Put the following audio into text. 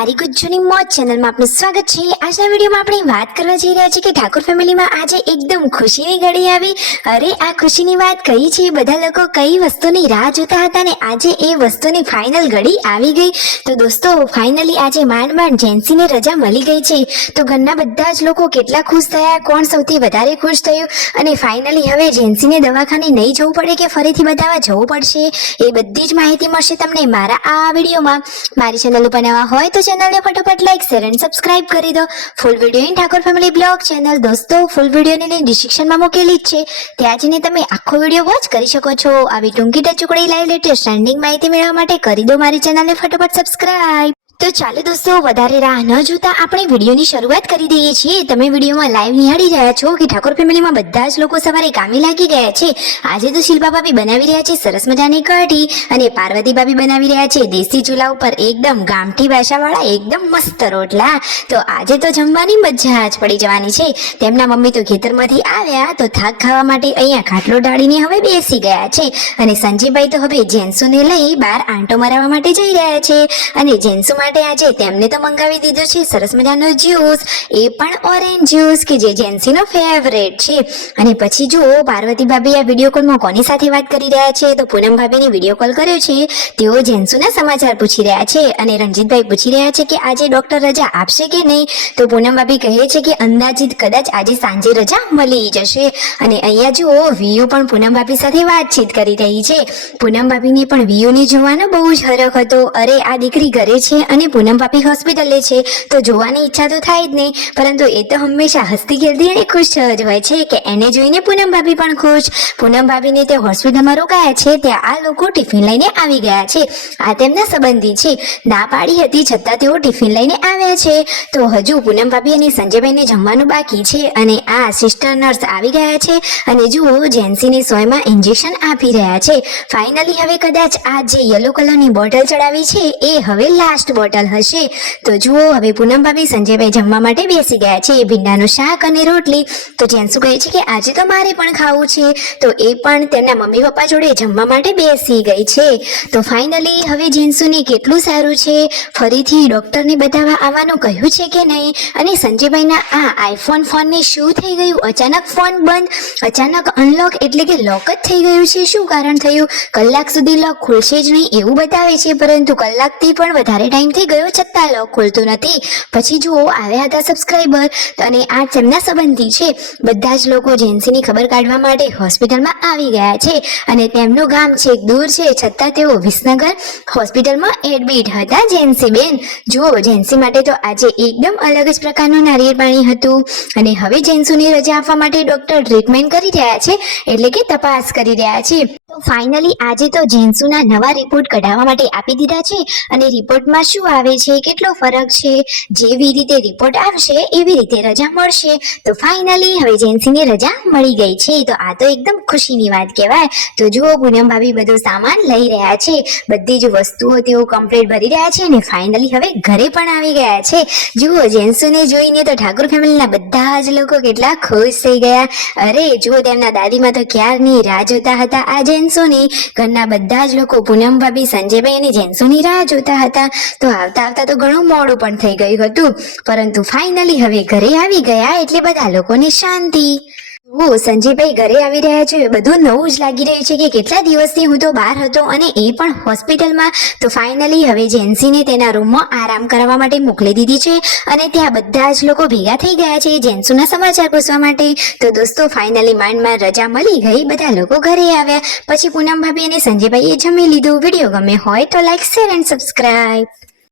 મારી ગુજ્જુની મોજ ચેનલમાં આપનું સ્વાગત છે। આજના વિડીયોમાં આપણે વાત કરવા જઈ રહ્યા છીએ કે ઠાકોર ફેમિલીમાં આજે એકદમ ખુશીની ઘડી આવી। અરે આ ખુશીની વાત કઈ છે, બધા લોકો કઈ વસ્તુની રાહ જોતા હતા ને આજે એ વસ્તુની ફાઇનલ ઘડી આવી ગઈ। તો દોસ્તો ફાઇનલી આજે માંડ જેન્સીને રજા મળી ગઈ છે। તો ઘરના બધા જ લોકો કેટલા ખુશ થયા, કોણ સૌથી વધારે ખુશ થયું અને ફાઇનલી હવે જેન્સીને દવાખાને નહીં જવું પડે કે ફરીથી બતાવવા જવું પડશે, એ બધી જ માહિતી મળશે તમને મારા આ વિડીયોમાં। મારી ચેનલ ઉપર નવા હોય તો ચેનલને ફટાફટ લાઈક શેર અને સબસ્ક્રાઇબ કરી દો। Full video in Thakor family blog channel દોસ્તો ફૂલ વિડીયોની લિંક ડિસ્ક્રિપ્શનમાં મૂકેલી જ છે, ત્યાં જઈને તમે આખો વિડીયો વોચ કરી શકો છો। આવી ટૂંકી ટચુકડી લાઈવ લેટેસ્ટ ટ્રેન્ડિંગ માહિતી મેળવવા માટે કરી દો મારી ચેનલને ફટાફટ સબસ્ક્રાઇબ। તો ચાલો દોસ્તો વધારે રાહ ન જોતા આપણે વિડીયોની શરૂઆત કરી દઈએ છીએ। તમે વિડીયોમાં લાઈવ નિહાળી રહ્યા છો કે ઠાકોર ફેમિલીમાં બધા જ લોકો સવારે કામે લાગી ગયા છે। આજે તો શિલ્પા ભાભી બનાવી રહ્યા છે સરસ મજાની કઢી અને પાર્વતી ભાભી બનાવી રહ્યા છે દેશી ચૂલા ઉપર એકદમ ગામઠી ભાષાવાળા એકદમ મસ્ત રોટલા। તો આજે તો જમવાની મજા જ પડી જવાની છે। તેમના મમ્મી તો ખેતરમાંથી આવ્યા તો થાક ખાવા માટે અહીંયા ખાટલો ડાળીને હવે બેસી ગયા છે અને સંજીભાઈ તો હવે જેન્સુને લઈ બહાર આંટો મરાવવા માટે જઈ રહ્યા છે અને જેન્સુ આજે તેમને તો મંગાવી દીધો છે સરસ મજાનો જ્યુસ, એ પણ ઓરેન્જ જ્યુસ કે જે જેન્સીનો ફેવરેટ છે। અને પછી જો પાર્વતી ભાભી આ વિડીયો કોલમાં કોની સાથે વાત કરી રહ્યા છે તો પૂનમ ભાભીને વિડીયો કોલ કર્યો છે, તેઓ જેન્સુના સમાચાર પૂછી રહ્યા છે અને રણજીતભાઈ પૂછી રહ્યા છે કે આજે ડોક્ટર રજા આપશે કે નહીં, તો પૂનમ ભાભી કહે છે કે અંદાજિત કદાચ આજે સાંજે રજા મળી જશે। અને અહીંયા જુઓ વિયુ પણ પૂનમ ભાભી સાથે વાતચીત કરી રહી છે। પૂનમ ભાભીને પણ વિયુને જોવાનો બહુ જ હરખ હતો। અરે આ દીકરી ઘરે છે અને પૂનમ ભાભી હોસ્પિટલે છે તો જોવાની ઈચ્છા તો થાય જ નહીં, પરંતુ એ તો હંમેશા હસતી ખેલતી અને ખુશ જ હોય છે કે એને જોઈને પૂનમ ભાભી પણ ખુશ। પૂનમ ભાભીને તે હોસ્પિટલમાં રોકાયા છે ત્યાં આ લોકો ટિફિન લઈને આવી ગયા છે। આ તેમના સંબંધી છે, ના પાડી હતી છતાં તેઓ ટિફિન લઈને આવ્યા છે। તો હજુ પૂનમ ભાભી અને સંજયભાઈને જમવાનું બાકી છે અને આ સિસ્ટર નર્સ આવી ગયા છે અને જુઓ જેન્સીને સોયમાં ઇન્જેક્શન આપી રહ્યા છે। ફાઇનલી હવે કદાચ આ જે યલો કલરની બોટલ ચડાવી છે એ હવે લાસ્ટ બોટલ હશે। તો જુઓ હવે પૂનમ ભાભી સંજયભાઈ જમવા માટે બેસી ગયા છે, ભીંડાનું શાક અને રોટલી। તો જેન્સુ કહે છે કે આજે તો મારે પણ ખાવું છે, તો એ પણ તેમના મમ્મી પપ્પા જોડે જમવા માટે બેસી ગઈ છે। તો ફાઇનલી હવે જેન્સુને કેટલું સારું છે, ફરીથી ડોક્ટરને બતાવવા આવવાનું કહ્યું છે કે નહીં, અને સંજયભાઈના આ આઈફોન ફોનને શું થઈ ગયું, અચાનક ફોન બંધ, અચાનક અનલોક એટલે કે લોક જ થઈ ગયું છે, શું કારણ થયું, કલાક સુધી લોક ખુલશે જ નહીં એવું બતાવે છે, પરંતુ કલાકથી પણ વધારે ટાઈમ થઈ ગયો છતાં લોક ખુલતું નથી। પછી જુઓ આવ્યા હતા સબસ્ક્રાઈબર અને આ તેમના સંબંધી છે, બધા જ લોકો જેન્સીની ખબર કાઢવા માટે હોસ્પિટલમાં આવી ગયા છે અને તેમનું ગામ છે દૂર છે છતાં તેઓ વિસનગર હોસ્પિટલમાં એડમિટ હતા। જેન્સી બેન જુઓ જેન્સી માટે તો આજે એકદમ અલગ જ પ્રકારનું નારિયેળ પાણી હતું અને હવે જેન્સુની રજા આપવા માટે ડોક્ટર ટ્રીટમેન્ટ કરી રહ્યા છે એટલે કે તપાસ કરી રહ્યા છે। તો ફાઇનલી આજે તો જેન્સુના નવા રિપોર્ટ કઢાવવા માટે આપી દીધા છે અને રિપોર્ટમાં શું આવે છે, કેટલો ફરક છે, જેવી રીતે રિપોર્ટ આવશે એવી રીતે રજા મળશે। તો ફાઇનલી હવે જેન્સીને રજા મળી ગઈ છે, તો આ તો એકદમ ખુશીની વાત કહેવાય। તો જુઓ પૂનમ ભાભી બધો સામાન લઈ રહ્યા છે, બધી જ વસ્તુઓ તેઓ કમ્પ્લીટ ભરી રહ્યા છે અને ફાઇનલી હવે ઘરે પણ આવી ગયા છે। જુઓ જેન્સુને જોઈને તો ઠાકોર ફેમિલીના બધા જ લોકો કેટલા ખુશ થઈ ગયા। અરે જુઓ તેમના દાદીમાં તો ક્યારની રાહ જોતા હતા આ જેન્સુની, ઘરના બધા જ લોકો પૂનમ ભાભી સંજયભાઈ અને જેન્સુની રાહ જોતા હતા। તો આવતા તો ઘણું મોડું પણ થઈ ગયું હતું, પરંતુ ફાઇનલી હવે ઘરે આવી ગયા એટલે બધા લોકોને શાંતિ। સંજયભાઈ ઘરે આવી રહ્યા છે, બધું નવું જ લાગી રહ્યું છે કે કેટલા દિવસથી હું તો બહાર હતો અને એ પણ હોસ્પિટલમાં। તો ફાઇનલી હવે જેન્સીને તેના રૂમમાં આરામ કરવા માટે મોકલી દીધી છે અને ત્યાં બધા જ લોકો ભેગા થઈ ગયા છે જેન્સુના સમાચાર પૂછવા માટે। તો દોસ્તો ફાઇનલી માંડ રજા મળી ગઈ, બધા લોકો ઘરે આવ્યા, પછી પૂનમ ભાભી અને સંજયભાઈએ જમી લીધું। વિડીયો ગમે હોય તો લાઈક શેર એન્ડ સબસ્ક્રાઇબ।